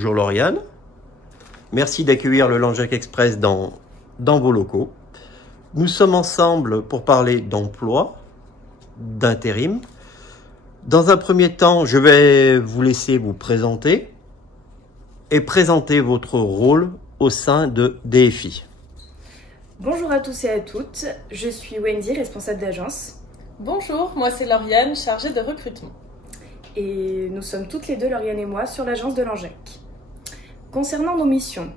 Bonjour Lauriane, merci d'accueillir le Langeac Express dans vos locaux. Nous sommes ensemble pour parler d'emploi, d'intérim. Dans un premier temps, je vais vous laisser vous présenter et présenter votre rôle au sein de DFI. Bonjour à tous et à toutes, je suis Wendy, responsable d'agence. Bonjour, moi c'est Lauriane, chargée de recrutement. Et nous sommes toutes les deux, Lauriane et moi, sur l'agence de Langeac. Concernant nos missions,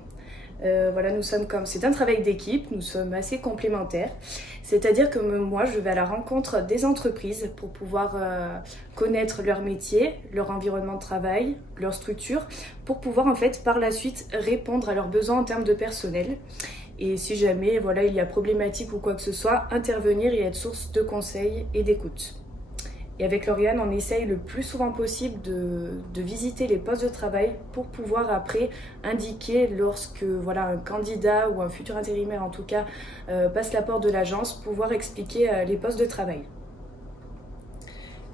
c'est un travail d'équipe, nous sommes assez complémentaires. C'est-à-dire que moi, je vais à la rencontre des entreprises pour pouvoir connaître leur métier, leur environnement de travail, leur structure, pour pouvoir en fait par la suite répondre à leurs besoins en termes de personnel. Et si jamais il y a problématique ou quoi que ce soit, intervenir et être source de conseils et d'écoute. Et avec Lauriane, on essaye le plus souvent possible de visiter les postes de travail pour pouvoir après indiquer lorsque un candidat ou un futur intérimaire en tout cas passe la porte de l'agence, pouvoir expliquer les postes de travail.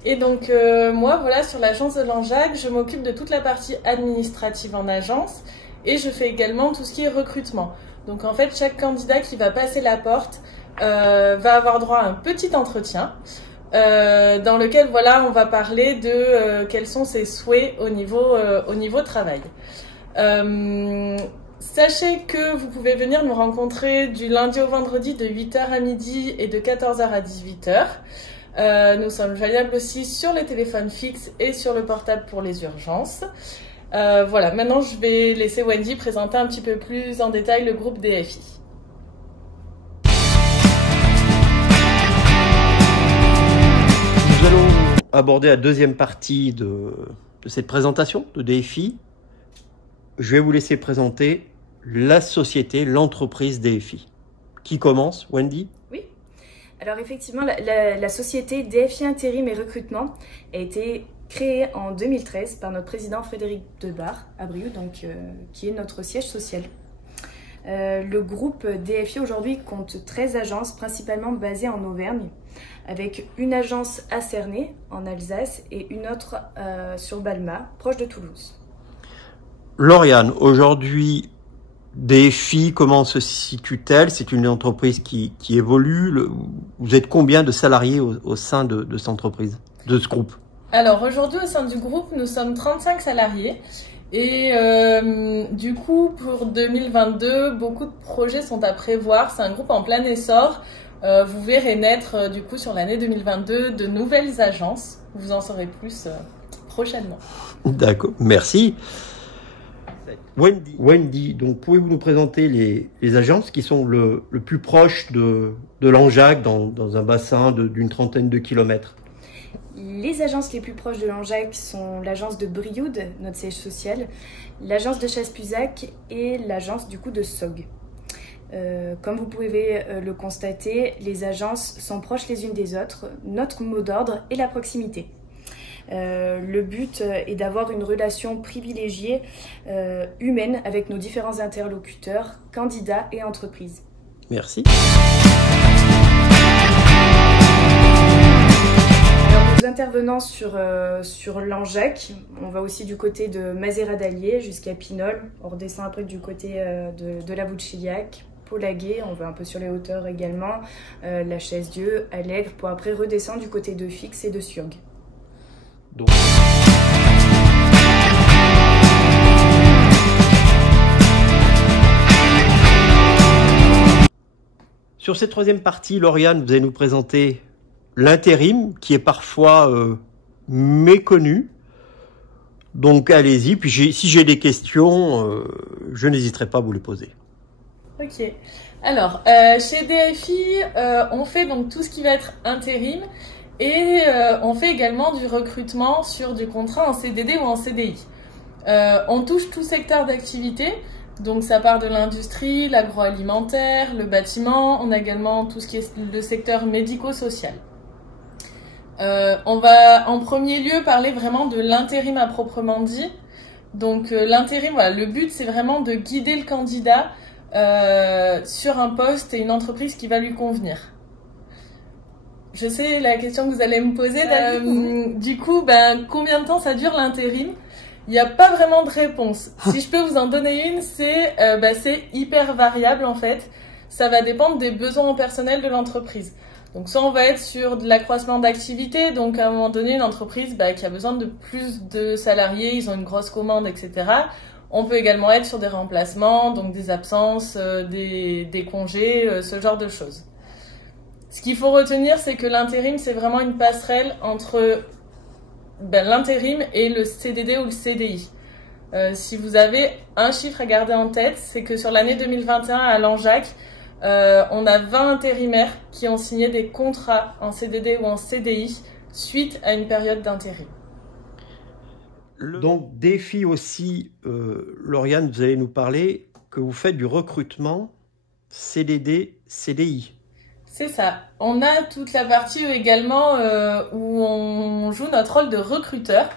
Et donc moi sur l'agence de Langeac, je m'occupe de toute la partie administrative en agence et je fais également tout ce qui est recrutement. Donc en fait, chaque candidat qui va passer la porte va avoir droit à un petit entretien. Dans lequel on va parler de quels sont ses souhaits au niveau travail. Sachez que vous pouvez venir nous rencontrer du lundi au vendredi de 8h à midi et de 14h à 18h. Nous sommes joignables aussi sur les téléphones fixes et sur le portable pour les urgences. Maintenant je vais laisser Wendy présenter un petit peu plus en détail le groupe DFI. Nous allons aborder la deuxième partie de cette présentation de DFI. Je vais vous laisser présenter la société, l'entreprise DFI. Qui commence, Wendy? Oui. Alors effectivement, la société DFI Intérim et Recrutement a été créée en 2013 par notre président Frédéric Debar à Brioude, qui est notre siège social. Le groupe DFI aujourd'hui compte 13 agences, principalement basées en Auvergne, avec une agence à Cernay, en Alsace, et une autre sur Balma, proche de Toulouse. Lauriane, aujourd'hui, DFI, comment se situe-t-elle? C'est une entreprise qui évolue. Vous êtes combien de salariés au sein de cette entreprise, de ce groupe? Alors aujourd'hui, au sein du groupe, nous sommes 35 salariés. Et du coup, pour 2022, beaucoup de projets sont à prévoir. C'est un groupe en plein essor. Vous verrez naître, du coup, sur l'année 2022, de nouvelles agences. Vous en saurez plus prochainement. D'accord, merci. Wendy, donc pouvez-vous nous présenter les agences qui sont le plus proches de Langeac dans un bassin d'une trentaine de kilomètres? Les agences les plus proches de Langeac sont l'agence de Brioude, notre siège social, l'agence de Chasse-Puzac et l'agence du coup de Sog. Comme vous pouvez le constater, les agences sont proches les unes des autres. Notre mot d'ordre est la proximité. Le but est d'avoir une relation privilégiée, humaine, avec nos différents interlocuteurs, candidats et entreprises. Merci. Nous intervenons sur Langeac, on va aussi du côté de Mazéra-d'Allier jusqu'à Pinol, on redescend après du côté de la Bouchiliac, Polaguet, on va un peu sur les hauteurs également, la Chaise-Dieu, Allègre, pour après redescendre du côté de Fix et de Siog. Donc... Sur cette troisième partie, Lauriane, vous allez nous présenter l'intérim qui est parfois méconnu. Donc allez-y, puis si j'ai des questions, je n'hésiterai pas à vous les poser. Ok. Alors, chez DFI, on fait donc tout ce qui va être intérim et on fait également du recrutement sur du contrat en CDD ou en CDI. On touche tout secteur d'activité. Donc ça part de l'industrie, l'agroalimentaire, le bâtiment. On a également tout ce qui est le secteur médico-social. On va en premier lieu parler vraiment de l'intérim à proprement dit. Donc l'intérim, le but c'est vraiment de guider le candidat sur un poste et une entreprise qui va lui convenir. Je sais la question que vous allez me poser. Du coup, combien de temps ça dure l'intérim? Il n'y a pas vraiment de réponse. Si je peux vous en donner une, c'est hyper variable en fait. Ça va dépendre des besoins personnels de l'entreprise. Donc soit on va être sur de l'accroissement d'activité, donc à un moment donné une entreprise qui a besoin de plus de salariés, ils ont une grosse commande, etc. On peut également être sur des remplacements, donc des absences, des congés, ce genre de choses. Ce qu'il faut retenir, c'est que l'intérim, c'est vraiment une passerelle entre l'intérim et le CDD ou le CDI. Si vous avez un chiffre à garder en tête, c'est que sur l'année 2021 à Langeac, on a 20 intérimaires qui ont signé des contrats en CDD ou en CDI suite à une période d'intérim. Donc, défi aussi, Lauriane, vous allez nous parler que vous faites du recrutement CDD, CDI. C'est ça. On a toute la partie également où on joue notre rôle de recruteur.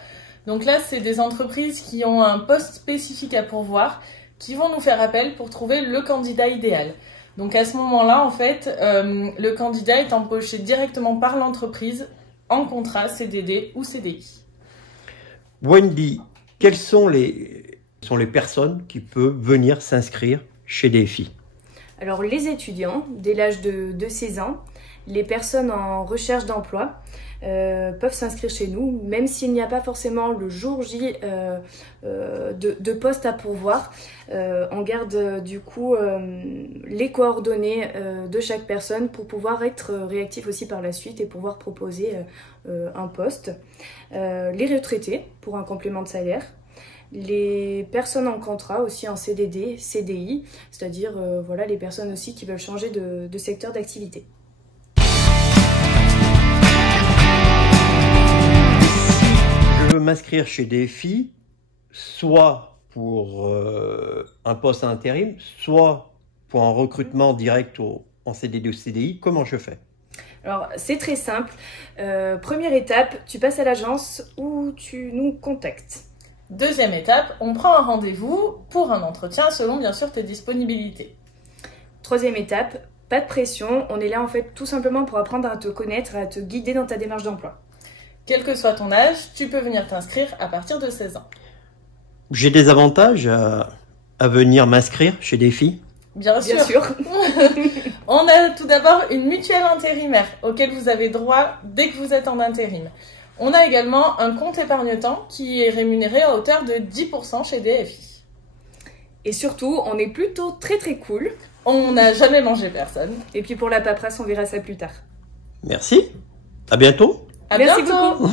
Donc là, c'est des entreprises qui ont un poste spécifique à pourvoir, qui vont nous faire appel pour trouver le candidat idéal. Donc à ce moment-là, en fait, le candidat est embauché directement par l'entreprise en contrat CDD ou CDI. Wendy, quelles sont les personnes qui peuvent venir s'inscrire chez DFI? Alors les étudiants, dès l'âge de 16 ans, les personnes en recherche d'emploi peuvent s'inscrire chez nous, même s'il n'y a pas forcément le jour J de poste à pourvoir. On garde du coup les coordonnées de chaque personne pour pouvoir être réactif aussi par la suite et pouvoir proposer un poste. Les retraités pour un complément de salaire. Les personnes en contrat aussi en CDD, CDI, c'est-à-dire voilà, les personnes aussi qui veulent changer de secteur d'activité. Je veux m'inscrire chez DFI, soit pour un poste à intérim, soit pour un recrutement direct en CDD ou CDI. Comment je fais? Alors c'est très simple. Première étape, tu passes à l'agence ou tu nous contactes. Deuxième étape, on prend un rendez-vous pour un entretien selon bien sûr tes disponibilités. Troisième étape, pas de pression, on est là en fait tout simplement pour apprendre à te connaître, à te guider dans ta démarche d'emploi. Quel que soit ton âge, tu peux venir t'inscrire à partir de 16 ans. J'ai des avantages à venir m'inscrire chez DFI? Bien sûr. On a tout d'abord une mutuelle intérimaire auquel vous avez droit dès que vous êtes en intérim. On a également un compte épargne-temps qui est rémunéré à hauteur de 10% chez DFI. Et surtout, on est plutôt très cool. On n'a jamais mangé personne. Et puis pour la paperasse, on verra ça plus tard. Merci. À bientôt. À Merci bientôt. beaucoup.